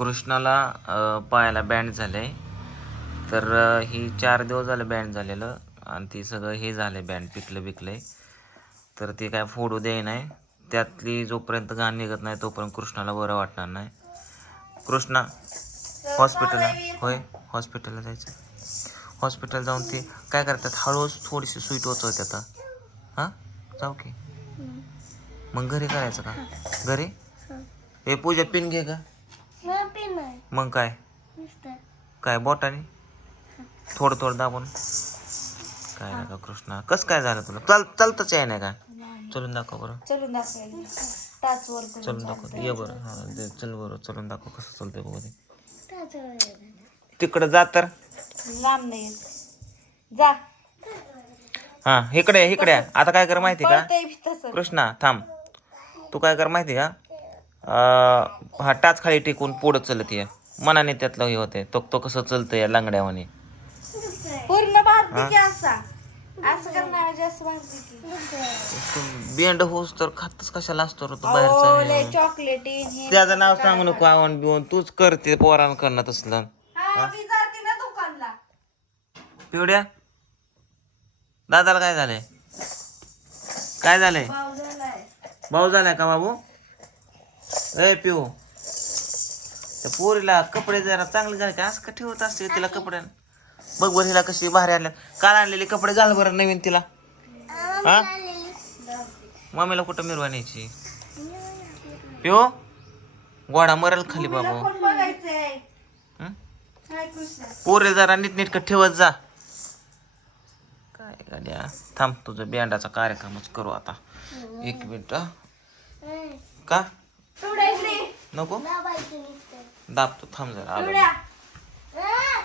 कृष्णाला पायाला बँड झालंय. तर अं, ही चार दिवस झालं बँड झालेलं आणि ती सगळं हे झालंय बँड पिकलं बिकलंय. तर ती काय फोडू दे नाही त्यातली जोपर्यंत घाण निघत नाही तोपर्यंत कृष्णाला बरं वाटणार नाही. कृष्णा हॉस्पिटलला होय हॉस्पिटलला जायचं हॉस्पिटल जाऊन ते काय करतात? हळूच थोडीशी स्वीट होत आता. हां? जाऊ की. मग घरी करायचं का? घरी? हे. पूजा पिन घे का मग काय? काय बोटाने? थोडं थोडं दाबून? काय नका कृष्णा कसं काय झालं तुला? चाल चालतच आहे नाही का? चलून दाखव बरं. चलून करून चलून दाखव. ये बरं. हां दे, चल बरं. चलून दाखव कसं चालतंय बघू दे. तिकडं जा तर. लांब नाही येत. जा. हां इकडे इकडे. आता काय कर माहिती का? पळतंय बी तसं. कृष्णा थांब. तू काय कर माहिती का? अं, हा टाच खाली टिकून पुढं चलत ये. मनाने त्यातलं हे होते तो तो कसं चलतं या लांगड्यावाने? पूर्ण भारती की असा. असं करणार जास्त भारती की. तू बेंड होस तर खातच कशाला असतो रे तू ओ बाहेरचा लय चॉकलेटी हे त्याचं नाव सांगू नको आवण बिवण. तूच करते पोरान करणं तसलं. हा? मी जाते ना दुकानला. पिवड्या? दादाला काय झालंय? काय झालंय? भाऊ झालाय. भाऊ झालाय का बाबू? ए पिऊ. त्या पोरीला कपडे जरा चांगले झाले का? असं का ठेवत असते तिला कपडे बघ बरं हिला कशी बाहेर आणल्या काल आणलेले कपडे घाल बरं नवीन तिला. हा? मम्मीला कुठं मिरवा न्यायची पिऊ गोडा मरल खाली बाबू. पोरे जरा नीटनीटकं ठेवत जा. काय गाड्या? थांब तुझं बँडाचा कार्यक्रमच करू आता. एक मिनिट. का? नको? दाबतो थांब जरा आलो